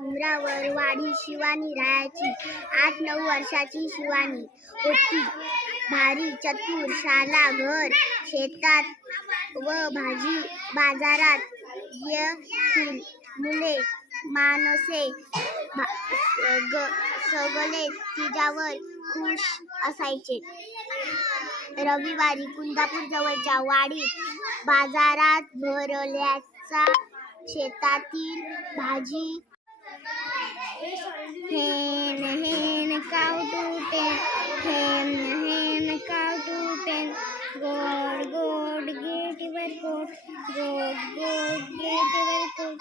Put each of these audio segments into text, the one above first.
डोंगरावर वाडी शिवानी राहायची. 8-9 वर्षाची शिवानी होती. भारी चतुर, शाला, घर शेतात व भाजी बाजारात. येथील मुले माणसे सगळे तिच्यावर खुश असायचे. रविवारी कुंदापूर जवळच्या वाडीत बाजारात भरल्याचा शेतातील भाजी. हेन हेन काव टू टेन, हेन हेन काव टू टेन. गोड गोड गेट वर कोट, गोड गोड गेट वर coat.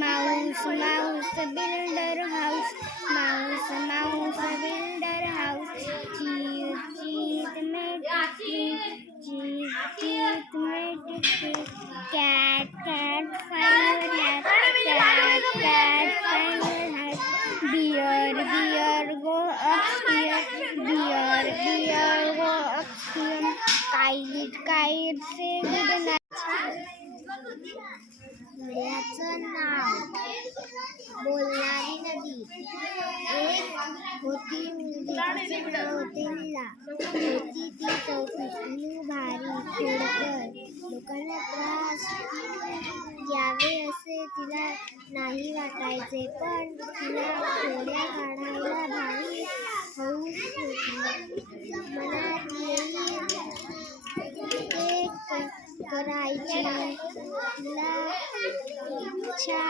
Mouse mouse builder house, mouse mouse builder house. Cheat cheat mate cheat cheat mate. Cat cat find your hat, cat cat find your hat. Bear bear go upstair, bear bear go upstair. Kite kite say good night. नद्याचं नाव बोलणारी नदी. एक होती मुलगी, तिचे नाव होते लीला. होती ती चौकीत आणि भारी खोडकर. लोकांना त्रास द्यावे असे तिला नाही वाटायचे, पण तिला खोड्या काढायला भारी हौस होती. मनात येईल ते करायची. तिला इच्छा